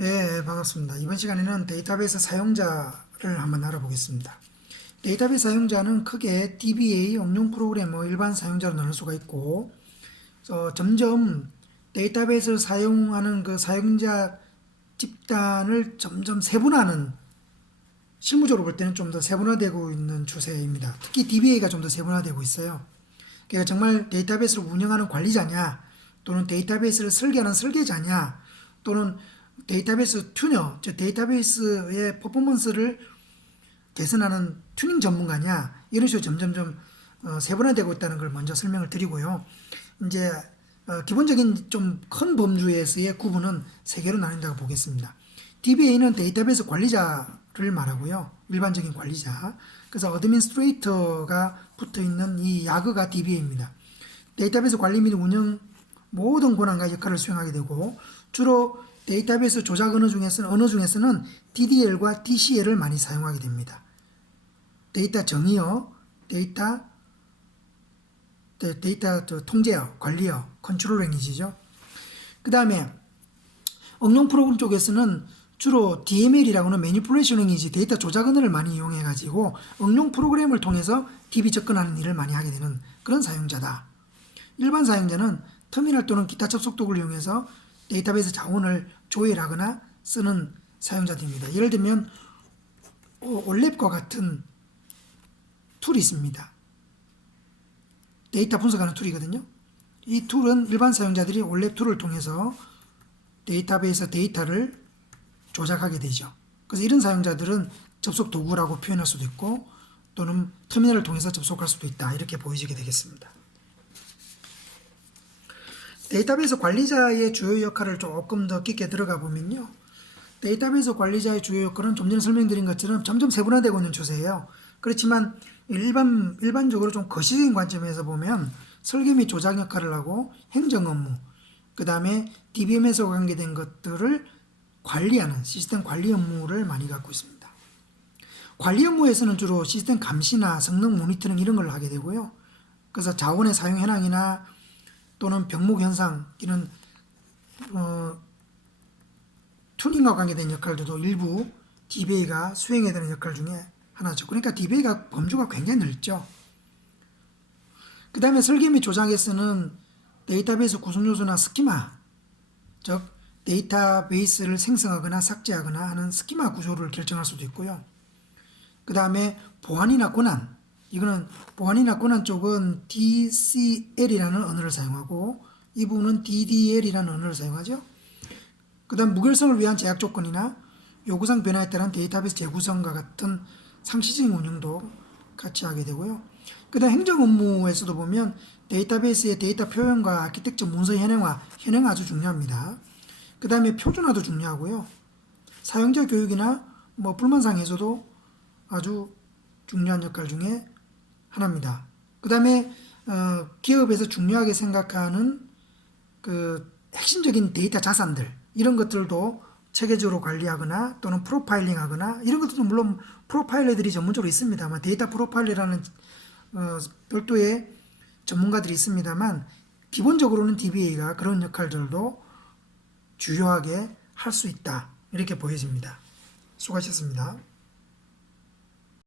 예, 반갑습니다. 이번 시간에는 데이터베이스 사용자를 한번 알아보겠습니다. 데이터베이스 사용자는 크게 DBA, 응용 프로그래머, 일반 사용자로 나눌 수가 있고, 어, 점점 데이터베이스를 사용하는 그 사용자 집단을 점점 세분화하는 실무적으로 볼 때는 좀 더 세분화되고 있는 추세입니다. 특히 DBA가 좀 더 세분화되고 있어요. 그러니까 정말 데이터베이스를 운영하는 관리자냐, 또는 데이터베이스를 설계하는 설계자냐, 또는 데이터베이스 튜너, 즉 데이터베이스의 퍼포먼스를 개선하는 튜닝 전문가냐, 이런 식으로 점점점 어, 세분화되고 있다는 걸 먼저 설명을 드리고요. 이제 어, 기본적인 좀 큰 범주에서의 구분은 세 개로 나뉜다고 보겠습니다. DBA는 데이터베이스 관리자를 말하고요. 일반적인 관리자. 그래서 어드민스트레이터가 붙어 있는 이 야그가 DBA입니다. 데이터베이스 관리 및 운영 모든 권한과 역할을 수행하게 되고 주로 데이터베이스 조작 언어 중에서는 언어 중에서는 DDL과 DCL을 많이 사용하게 됩니다. 데이터 정의어, 데이터 데- 데이터 저 통제어, 관리어, 컨트롤 랭귀지죠. 그 다음에 응용 프로그램 쪽에서는 주로 DML이라고 하는 매니플레이션 랭귀지 데이터 조작 언어를 많이 이용해 가지고 응용 프로그램을 통해서 DB 접근하는 일을 많이 하게 되는 그런 사용자다. 일반 사용자는 터미널 또는 기타 접속 도구를 이용해서 데이터베이스 자원을 조회하거나 쓰는 사용자들입니다. 예를 들면 어, 올랩과 같은 툴이 있습니다. 데이터 분석하는 툴이거든요. 이 툴은 일반 사용자들이 올랩 툴을 통해서 데이터베이스 데이터를 조작하게 되죠. 그래서 이런 사용자들은 접속 도구라고 표현할 수도 있고 또는 터미널을 통해서 접속할 수도 있다. 이렇게 보여지게 되겠습니다. 데이터베이스 관리자의 주요 역할을 조금 더 깊게 들어가 보면요. 데이터베이스 관리자의 주요 역할은 좀 전에 설명드린 것처럼 점점 세분화되고 있는 추세예요. 그렇지만 일반 일반적으로 좀 거시적인 관점에서 보면 설계 및 조작 역할을 하고 행정 업무, 그 다음에 DBM에서 관계된 것들을 관리하는 시스템 관리 업무를 많이 갖고 있습니다. 관리 업무에서는 주로 시스템 감시나 성능 모니터링 이런 걸 하게 되고요. 그래서 자원의 사용 현황이나 또는 병목 현상 이런 어, 튜닝과 관계된 역할들도 일부 DBA가 수행해야 되는 역할 중에 하나죠. 그러니까 DBA가 범주가 굉장히 넓죠. 그 다음에 설계 및 조작에서는 데이터베이스 구성 요소나 스키마, 즉 데이터베이스를 생성하거나 삭제하거나 하는 스키마 구조를 결정할 수도 있고요. 그 다음에 보안이나 권한, 이거는 보안이나 권한 쪽은 DCL이라는 언어를 사용하고 이 부분은 DDL이라는 언어를 사용하죠. 그 다음 무결성을 위한 제약 조건이나 요구사항 변화에 따른 데이터베이스 재구성과 같은 상시적인 운영도 같이 하게 되고요. 그 다음 행정 업무에서도 보면 데이터베이스의 데이터 표현과 아키텍처 문서 현행화, 현행 아주 중요합니다. 그 다음에 표준화도 중요하고요. 사용자 교육이나 뭐 불만사항에서도 아주 중요한 역할 중에 하나입니다. 그 다음에 어, 기업에서 중요하게 생각하는 그 핵심적인 데이터 자산들 이런 것들도 체계적으로 관리하거나 또는 프로파일링하거나 이런 것들도 물론 프로파일러들이 전문적으로 있습니다만 데이터 프로파일러라는 어, 별도의 전문가들이 있습니다만 기본적으로는 DBA가 그런 역할들도 주요하게 할 수 있다 이렇게 보여집니다. 수고하셨습니다.